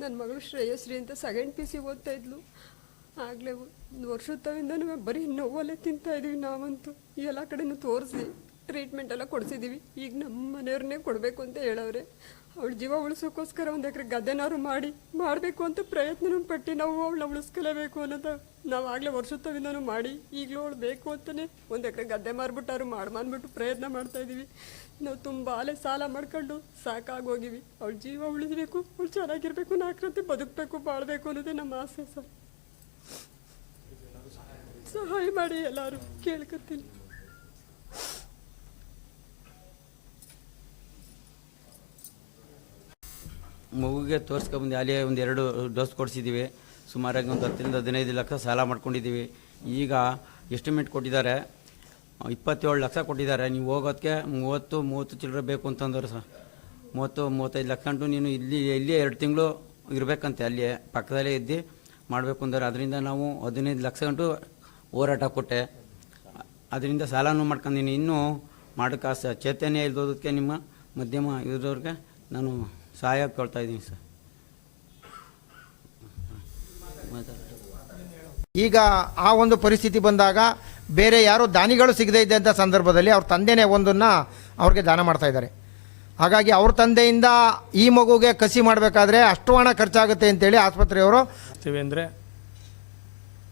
ನನ್ನ ಮಗಳು ಶ್ರೇಯಶ್ರೀ ಅಂತ ಸೆಕೆಂಡ್ ಪಿ ಸಿ ಓದ್ತಾ ಇದ್ಲು. ಆಗಲೇ ಒಂದು ವರ್ಷದ ತವಿಂದನೂ ಬರೀ ನೋವಲ್ಲೇ ತಿಂತಾ ಇದೀವಿ ನಾವಂತೂ. ಎಲ್ಲ ಕಡೆನೂ ತೋರಿಸಿ. ಟ್ರೀಟ್ಮೆಂಟ್ ಎಲ್ಲ ಕೊಡಿಸಿದ್ದೀವಿ ಈಗ ನಮ್ಮ ಮನೆಯವ್ರನ್ನೇ ಕೊಡಬೇಕು ಅಂತ ಹೇಳವ್ರೆ. ಅವಳ ಜೀವ ಉಳಿಸೋಕ್ಕೋಸ್ಕರ ಒಂದು ಎಕರೆ ಗದ್ದೆನಾದ್ರು ಮಾಡಿ ಮಾಡಬೇಕು ಅಂತ ಪ್ರಯತ್ನನೂ ಪಟ್ಟು ನಾವು ಅವಳನ್ನ ಉಳಿಸ್ಕೊಲೇಬೇಕು ಅನ್ನೋದು ನಾವು ಆಗಲೇ ವರ್ಷದ ತವಿಂದನೂ ಮಾಡಿ ಈಗಲೂ ಅವಳು ಬೇಕು ಅಂತಲೇ ಒಂದು ಎಕರೆ ಗದ್ದೆ ಮಾರ್ಬಿಟ್ಟಾರು ಮಾಡಿ ಮಾಡ್ಬಿಟ್ಟು ಪ್ರಯತ್ನ ಮಾಡ್ತಾ ಇದ್ದೀವಿ ನಾವು ತುಂಬ ಅಲೆ ಸಾಲ ಮಾಡ್ಕೊಂಡು ಸಾಕಾಗೋಗಿವಿ. ಅವಳ ಜೀವ ಉಳಿಸ್ಬೇಕು, ಅವಳು ಚೆನ್ನಾಗಿರಬೇಕು, ನಾಲ್ಕರಂತೆ ಬದುಕಬೇಕು, ಬಾಳಬೇಕು ಅನ್ನೋದೇ ನಮ್ಮ ಆಸೆ ಸರ್. ಸಹಾಯ ಮಾಡಿ ಎಲ್ಲರೂ ಕೇಳ್ಕೊತೀನಿ ಮಗುಗೆ ತೋರಿಸ್ಕೊಂಬಂದು ಅಲ್ಲಿ ಒಂದು ಎರಡು ಡೋಸ್ ಕೊಡಿಸಿದ್ದೀವಿ ಸುಮಾರಾಗಿ ಒಂದು ಹತ್ತರಿಂದ ಹದಿನೈದು ಲಕ್ಷ ಸಾಲ ಮಾಡ್ಕೊಂಡಿದ್ದೀವಿ ಈಗ ಎಸ್ಟಿಮೇಟ್ ಕೊಟ್ಟಿದ್ದಾರೆ. ಇಪ್ಪತ್ತೇಳು ಲಕ್ಷ ಕೊಟ್ಟಿದ್ದಾರೆ. ನೀವು ಹೋಗೋದಕ್ಕೆ ಮೂವತ್ತು ಮೂವತ್ತು ಚಿಲ್ಲರೆ ಬೇಕು ಅಂತಂದ್ರೆ ಸರ್. ಮೂವತ್ತು, ಮೂವತ್ತೈದು ಲಕ್ಷ ಅಂಟು ನೀನು ಇಲ್ಲಿ ಇಲ್ಲಿ ಎರಡು ತಿಂಗಳು ಇರಬೇಕಂತೆ ಅಲ್ಲಿ ಪಕ್ಕದಲ್ಲೇ ಇದ್ದು ಮಾಡಬೇಕು ಅಂದರೆ ಅದರಿಂದ ನಾವು ಹದಿನೈದು ಲಕ್ಷ ಗಂಟು ಹೋರಾಟ ಕೊಟ್ಟೆ. ಅದರಿಂದ ಸಾಲನೂ ಮಾಡ್ಕೊಂಡಿನಿ. ಇನ್ನೂ ಮಾಡೋಕ್ಕೆ ಚೈತನ್ಯ ಇಲ್ದೋದಕ್ಕೆ ನಿಮ್ಮ ಮಧ್ಯಮ ಇರೋರಿಗೆ ನಾನು ಸಹಾಯ ಕೇಳ್ತಾ ಇದ್ದೀನಿ ಸರ್. ಈಗ ಆ ಒಂದು ಪರಿಸ್ಥಿತಿ ಬಂದಾಗ ಬೇರೆ ಯಾರೋ ದಾನಿಗಳು ಸಿಗದೇ ಇದ್ದಂಥ ಸಂದರ್ಭದಲ್ಲಿ ಅವ್ರ ತಂದೆನೇ ಒಂದನ್ನು ಅವ್ರಿಗೆ ದಾನ ಮಾಡ್ತಾ ಇದ್ದಾರೆ. ಹಾಗಾಗಿ ಅವ್ರ ತಂದೆಯಿಂದ ಈ ಮಗುಗೆ ಕಸಿ ಮಾಡಬೇಕಾದ್ರೆ ಅಷ್ಟು ಹಣ ಖರ್ಚಾಗುತ್ತೆ ಅಂತೇಳಿ ಆಸ್ಪತ್ರೆಯವರು ಶಿವೇಂದ್ರೆ ಅಂದರೆ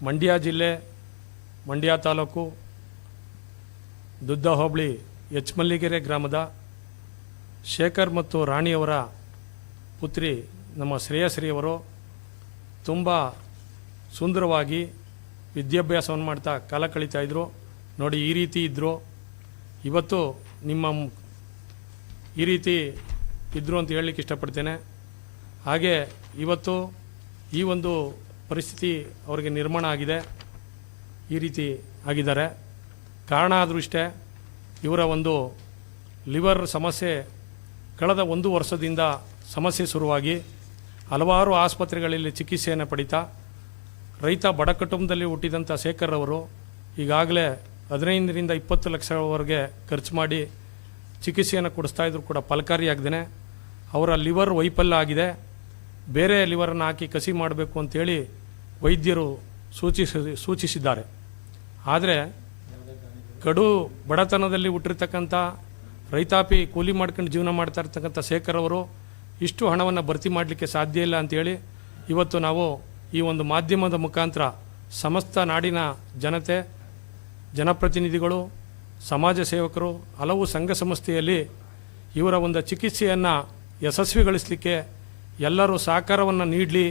ಮಂಡ್ಯ ಜಿಲ್ಲೆ ಮಂಡ್ಯ ತಾಲೂಕು ದುದ್ದ ಹೋಬಳಿ ಎಚ್ ಮಲ್ಲಿಗೆರೆ ಗ್ರಾಮದ ಶೇಖರ್ ಮತ್ತು ರಾಣಿಯವರ ಪುತ್ರಿ, ನಮ್ಮ ಶ್ರೇಯಶ್ರೀಯವರು ತುಂಬ ಸುಂದರವಾಗಿ ವಿದ್ಯಾಭ್ಯಾಸವನ್ನು ಮಾಡ್ತಾ ಕಾಲ ಇದ್ದರು ನೋಡಿ, ಈ ರೀತಿ ಇದ್ದರು ಇವತ್ತು ನಿಮ್ಮ ಈ ರೀತಿ ಇದ್ದರು ಅಂತ ಹೇಳಲಿಕ್ಕೆ ಇಷ್ಟಪಡ್ತೇನೆ. ಹಾಗೆ ಇವತ್ತು ಈ ಒಂದು ಪರಿಸ್ಥಿತಿ ಅವರಿಗೆ ನಿರ್ಮಾಣ ಆಗಿದೆ. ಈ ರೀತಿ ಆಗಿದ್ದಾರೆ. ಕಾರಣ ಆದರೂ ಇಷ್ಟೇ ಇವರ ಒಂದು ಲಿವರ್ ಸಮಸ್ಯೆ ಕಳೆದ ಒಂದು ವರ್ಷದಿಂದ ಸಮಸ್ಯೆ ಶುರುವಾಗಿ ಹಲವಾರು ಆಸ್ಪತ್ರೆಗಳಲ್ಲಿ ಚಿಕಿತ್ಸೆಯನ್ನು ಪಡಿತಾ ರೈತ ಬಡ ಕುಟುಂಬದಲ್ಲಿ ಹುಟ್ಟಿದಂಥ ಶೇಖರ್ ಅವರು ಈಗಾಗಲೇ ಹದಿನೈದರಿಂದ ಇಪ್ಪತ್ತು ಲಕ್ಷವರೆಗೆ ಖರ್ಚು ಮಾಡಿ ಚಿಕಿತ್ಸೆಯನ್ನು ಕೊಡಿಸ್ತಾ ಇದ್ರು ಕೂಡ ಫಲಕಾರಿಯಾಗ್ದೇ ಅವರ ಲಿವರ್ ವೈಫಲ್ಯ ಆಗಿದೆ. ಬೇರೆ ಲಿವರನ್ನು ಹಾಕಿ ಕಸಿ ಮಾಡಬೇಕು ಅಂತೇಳಿ ವೈದ್ಯರು ಸೂಚಿಸ, ಸೂಚಿಸಿದ್ದಾರೆ. ಆದರೆ ಕಡು ಬಡತನದಲ್ಲಿ ಹುಟ್ಟಿರ್ತಕ್ಕಂಥ ರೈತಾಪಿ ಕೂಲಿ ಮಾಡ್ಕೊಂಡು ಜೀವನ ಮಾಡ್ತಾ ಇರ್ತಕ್ಕಂಥ ಶೇಖರ್ ಅವರು ಇಷ್ಟು ಹಣವನ್ನು ಭರ್ತಿ ಮಾಡಲಿಕ್ಕೆ ಸಾಧ್ಯ ಇಲ್ಲ ಅಂತೇಳಿ ಇವತ್ತು ನಾವು ಈ ಒಂದು ಮಾಧ್ಯಮದ ಮುಖಾಂತರ ಸಮಸ್ತ ನಾಡಿನ ಜನತೆ, ಜನಪ್ರತಿನಿಧಿಗಳು, ಸಮಾಜ ಸೇವಕರು, ಹಲವು ಸಂಘ ಸಂಸ್ಥೆಯಲ್ಲಿ ಇವರ ಒಂದು ಚಿಕಿತ್ಸೆಯನ್ನು ಯಶಸ್ವಿಗೊಳಿಸಲಿಕ್ಕೆ ಎಲ್ಲರೂ ಸಹಕಾರವನ್ನು ನೀಡಲಿ,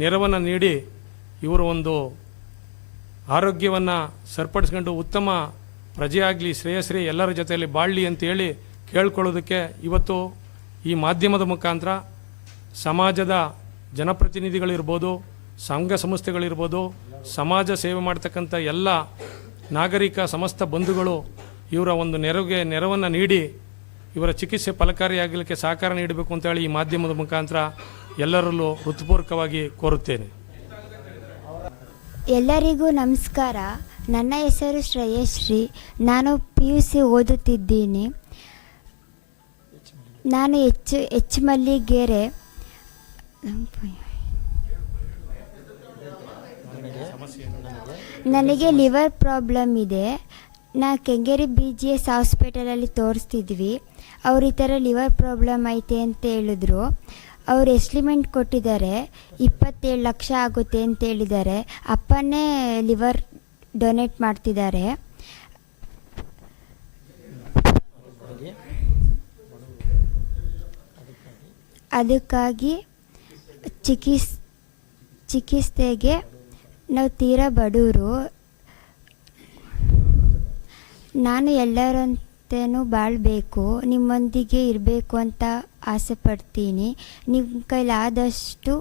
ನೆರವನ್ನು ನೀಡಿ ಇವರ ಒಂದು ಆರೋಗ್ಯವನ್ನು ಸರಿಪಡಿಸ್ಕೊಂಡು ಉತ್ತಮ ಪ್ರಜೆಯಾಗಲಿ ಶ್ರೇಯಸ್ರೇ ಎಲ್ಲರ ಜೊತೆಯಲ್ಲಿ ಬಾಳಲಿ ಅಂತೇಳಿ ಕೇಳ್ಕೊಳ್ಳೋದಕ್ಕೆ ಇವತ್ತು ಈ ಮಾಧ್ಯಮದ ಮುಖಾಂತರ ಸಮಾಜದ ಜನಪ್ರತಿನಿಧಿಗಳಿರ್ಬೋದು, ಸಂಘ ಸಂಸ್ಥೆಗಳಿರ್ಬೋದು, ಸಮಾಜ ಸೇವೆ ಮಾಡ್ತಕ್ಕಂಥ ಎಲ್ಲ ನಾಗರಿಕ ಸಮಸ್ತ ಬಂಧುಗಳು ಇವರ ಒಂದು ನೆರವಿಗೆ ನೆರವನ್ನು ನೀಡಿ ಇವರ ಚಿಕಿತ್ಸೆ ಫಲಕಾರಿಯಾಗಲಿಕ್ಕೆ ಸಹಕಾರ ನೀಡಬೇಕು ಅಂತೇಳಿ ಈ ಮಾಧ್ಯಮದ ಮುಖಾಂತರ ಎಲ್ಲರಲ್ಲೂ ಹೃತ್ಪೂರ್ವಕವಾಗಿ ಕೋರುತ್ತೇನೆ. ಎಲ್ಲರಿಗೂ ನಮಸ್ಕಾರ. ನನ್ನ ಹೆಸರು ಶ್ರೇಯಶ್ರೀ. ನಾನು ಪಿ ಯು ಸಿ ಓದುತ್ತಿದ್ದೀನಿ. ನಾನು ಹೆಚ್ಚು ಎಚ್ ಮಲ್ಲಿಗೆರೆ. ನನಗೆ ಲಿವರ್ ಪ್ರಾಬ್ಲಮ್ ಇದೆ. ನಾ ಕೆಂಗೇರಿ ಬಿ ಜಿ ಎಸ್ ಹಾಸ್ಪಿಟಲಲ್ಲಿ ತೋರಿಸ್ತಿದ್ವಿ. ಅವ್ರು ಈ ಥರ ಲಿವರ್ ಪ್ರಾಬ್ಲಮ್ ಐತೆ ಅಂತ ಹೇಳಿದ್ರು. ಅವ್ರು ಎಸ್ಟಿಮೇಟ್ ಕೊಟ್ಟಿದ್ದಾರೆ. ಇಪ್ಪತ್ತೇಳು ಲಕ್ಷ ಆಗುತ್ತೆ ಅಂತ ಹೇಳಿದ್ದಾರೆ. ಅಪ್ಪನೇ ಲಿವರ್ ಡೊನೇಟ್ ಮಾಡ್ತಿದ್ದಾರೆ. ಅದಕ್ಕಾಗಿ ಚಿಕಿತ್ಸ್ ಚಿಕಿತ್ಸೆಗೆ ನಾವು ತೀರ ಬಡವರು ನಾನು ಎಲ್ಲರಂತೆಯೂ ಬಾಳಬೇಕು, ನಿಮ್ಮೊಂದಿಗೆ ಇರಬೇಕು ಅಂತ ಆಸೆ ಪಡ್ತೀನಿ. ನಿಮ್ಮ ಕೈಲಾದಷ್ಟು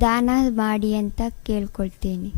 ದಾನ ಮಾಡಿ ಅಂತ ಕೇಳ್ಕೊಳ್ತೀನಿ.